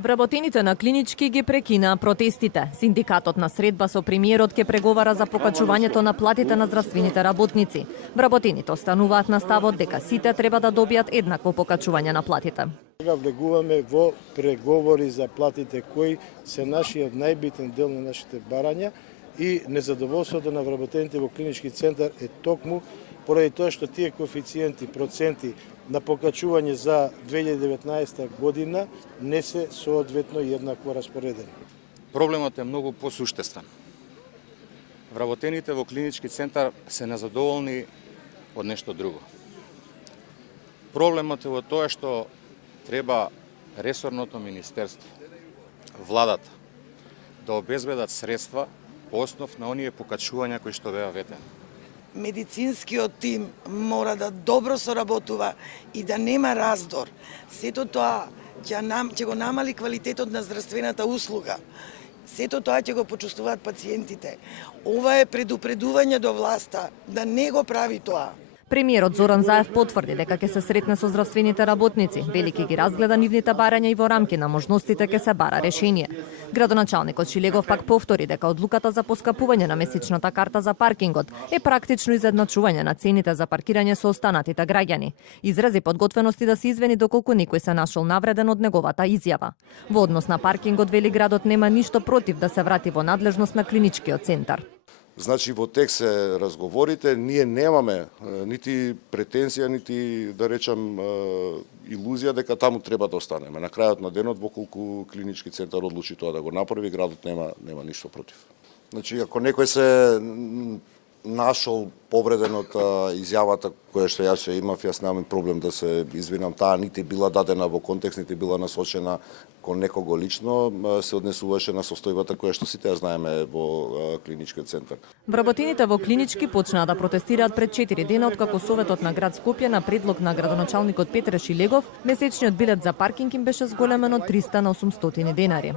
Вработените на клинички ги прекинаа протестите. Синдикатот на средба со премиерот ќе преговара за покачувањето на платите на здравствените работници. Вработените остануваат на ставот дека сите треба да добијат еднакво покачување на платите. Сега влегуваме во преговори за платите кои се нашиот најбитен дел на нашите барања и незадоволството на вработените во клинички центар е токму поради тоа што тие коефициенти, проценти на покачување за 2019 година не се соодветно еднакво распоредени. Проблемот е многу посуштествен. Вработените во клинички центар се незадоволни од нешто друго. Проблемот е во тоа што треба ресорното министерство, владата, да обезбедат средства по основ на оние покачувања кои што беа ветени. Медицинскиот тим мора да добро соработува и да нема раздор. Сето тоа ќе го намали квалитетот на здравствената услуга. Сето тоа ќе го почувствуваат пациентите. Ова е предупредување до власта да не го прави тоа. Премиерот Зоран Заев потврди дека ќе се сретне со здравствените работници, вели ќе ги разгледа нивните барања и во рамки на можностите ќе се бара решение. Градоначалникот Шилегов пак повтори дека одлуката за поскапување на месечната карта за паркингот е практично изедначување на цените за паркирање со останатите граѓани. Изрази подготвености да се извини доколку некој се нашол навреден од неговата изјава. Во однос на паркингот вели градот нема ништо против да се врати во надлежност на клиничкиот центар. Значи во тек се разговорите, ние немаме нити претензија, нити да речам илузија дека таму треба да останеме. На крајот на денот, воколку клинички центар одлучи тоа да го направи, градот нема ништо против. Значи ако некој се нашол повреден од изјавата која што јас имав, јас немам проблем да се извинам, таа нити била дадена во контекст, нити била насочена кон некого лично, се однесуваше на состојбата која што сите ја знаеме во клиничкиот центар. Вработените во клинички почнаа да протестираат пред 4 дена откако Советот на град Скопје на предлог на градоначалникот Петре Шилегов месечниот билет за паркинг им беше зголемен од 300 на 800 денари.